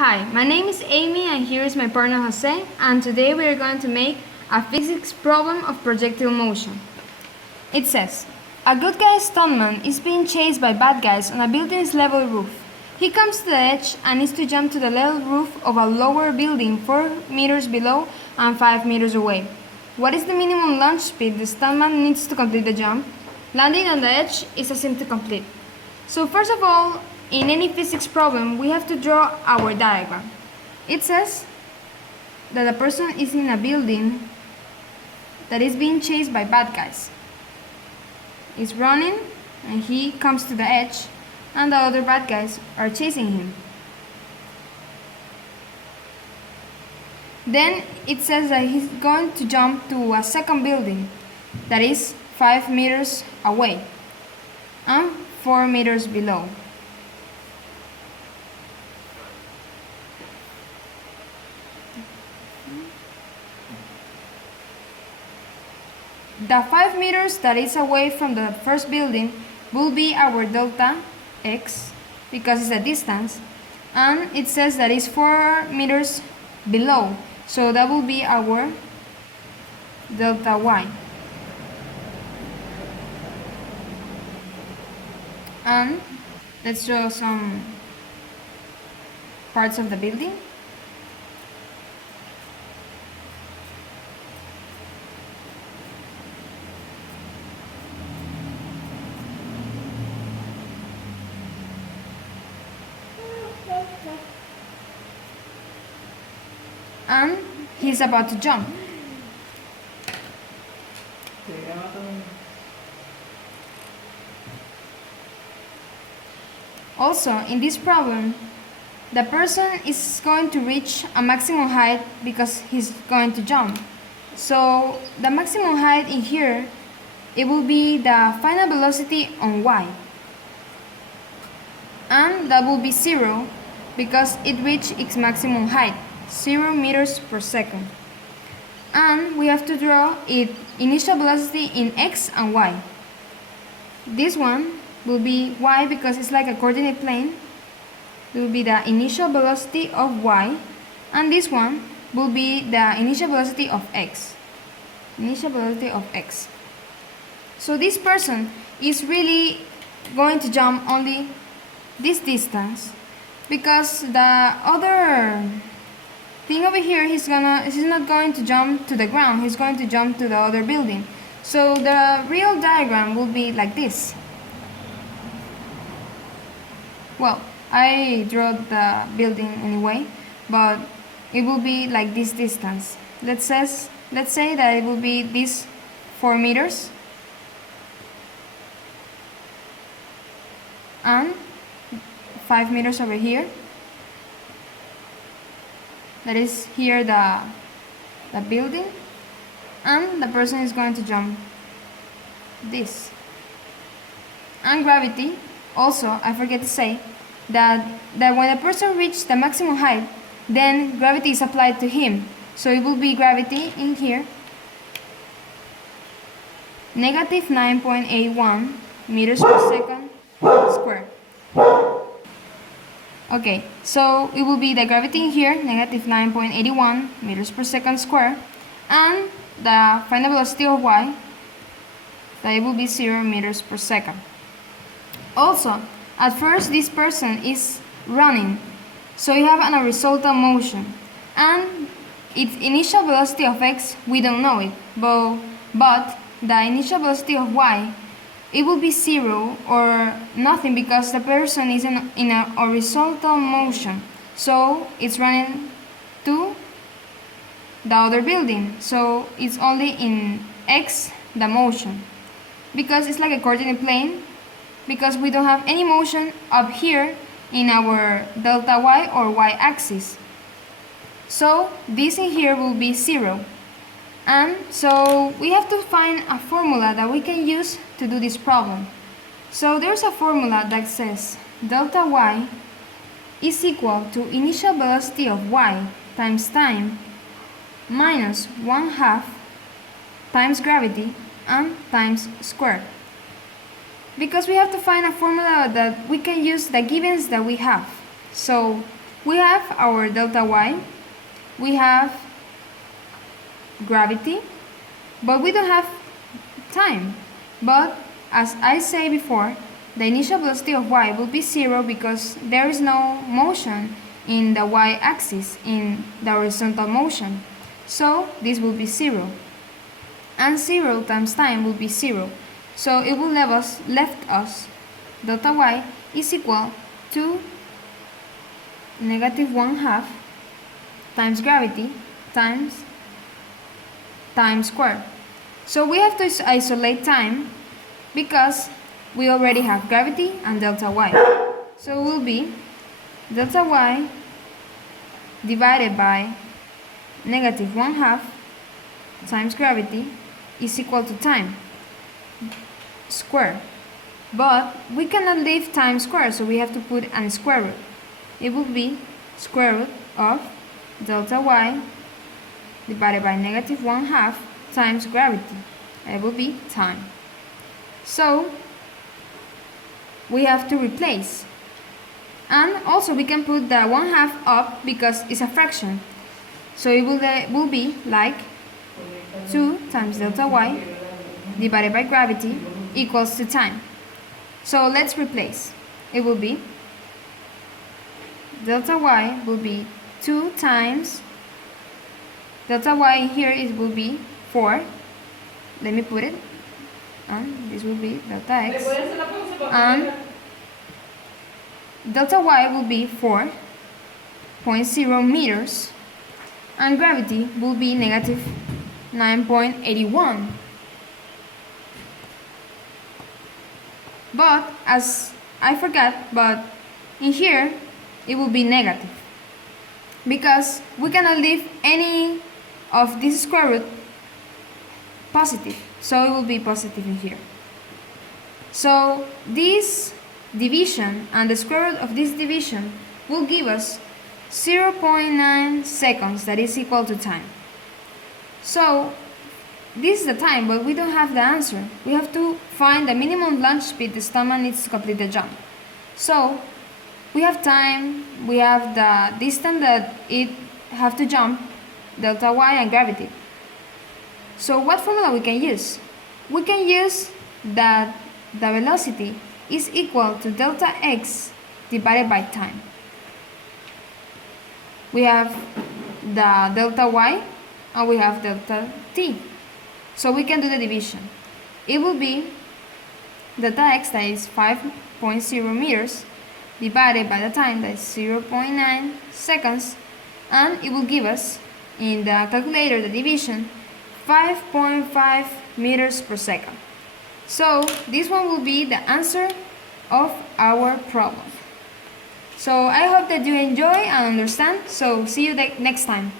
Hi, my name is Amy and here is my partner Jose, and today we are going to make a physics problem of projectile motion. It says, a good guy stuntman is being chased by bad guys on a building's level roof. He comes to the edge and needs to jump to the level roof of a lower building 4 meters below and 5 meters away. What is the minimum launch speed the stuntman needs to complete the jump? Landing on the edge is a sim to complete. So first of all, in any physics problem, we have to draw our diagram. It says that a person is in a building that is being chased by bad guys. He's running and he comes to the edge and the other bad guys are chasing him. Then it says that he's going to jump to a second building that is 5 meters away and 4 meters below. The 5 meters that is away from the first building will be our delta x because it's a distance, and it says that it's 4 meters below, so that will be our delta y. And let's draw some parts of the building. And he's about to jump. Also, in this problem, the person is going to reach a maximum height because he's going to jump. So the maximum height in here, it will be the final velocity on y. And that will be 0 because it reached its maximum height, 0 meters per second. And we have to draw its initial velocity in x and y. This one will be y because it's like a coordinate plane. It will be the initial velocity of y, and this one will be the initial velocity of x. Initial velocity of x. So this person is really going to jump only this distance because the other thing over here, he's not going to jump to the ground, he's going to jump to the other building. So the real diagram will be like this. Well, I drew the building anyway, but it will be like this distance. Let's say that it will be this 4 meters and 5 meters over here. That is here the building, and the person is going to jump this. And gravity, also, I forget to say that when a person reaches the maximum height, then gravity is applied to him. So it will be gravity in here, negative 9.81 meters per second squared. Okay, so it will be the gravity in here, negative 9.81 meters per second squared, and the final velocity of y, that it will be 0 meters per second. Also, at first this person is running, so you have an horizontal motion, and its initial velocity of x, we don't know it, but the initial velocity of y, it will be 0 or nothing because the person is in a horizontal motion. So it's running to the other building. So it's only in x the motion. Because it's like a coordinate plane. Because we don't have any motion up here in our delta y or y axis. So this in here will be 0. And so we have to find a formula that we can use to do this problem. So there's a formula that says delta y is equal to initial velocity of y times time minus 1/2 times gravity and times squared. Because we have to find a formula that we can use the givens that we have. So we have our delta y, we have gravity, but we don't have time. But as I said before, the initial velocity of y will be 0 because there is no motion in the y-axis in the horizontal motion. So this will be 0. And 0 times time will be 0. So it will left us delta y is equal to -1/2 times gravity times time squared. So we have to isolate time because we already have gravity and delta y. So it will be delta y divided by -1/2 times gravity is equal to time squared. But we cannot leave time squared, so we have to put an square root. It will be square root of delta y divided by -1/2 times gravity. It will be time. So we have to replace. And also we can put the 1/2 up because it's a fraction. So it will be like 2 times delta y divided by gravity equals to time. So let's replace. It will be delta y will be 2 times delta y here will be 4. Let me put it. And this will be delta x. And delta y will be 4.0 meters. And gravity will be -9.81. But as I forgot, but in here it will be negative because we cannot leave any of this square root positive, so it will be positive in here. So this division and the square root of this division will give us 0.9 seconds, that is equal to time. So this is the time, but we don't have the answer. We have to find the minimum launch speed the stuntman needs to complete the jump. So we have time, we have the distance that it have to jump, delta y and gravity. So what formula we can use? We can use that the velocity is equal to delta x divided by time. We have the delta y and we have delta t. So we can do the division. It will be delta x, that is 5.0 meters, divided by the time, that is 0.9 seconds, and it will give us, in the calculator, the division, 5.5 meters per second. So this one will be the answer of our problem. So I hope that you enjoy and understand. So see you next time.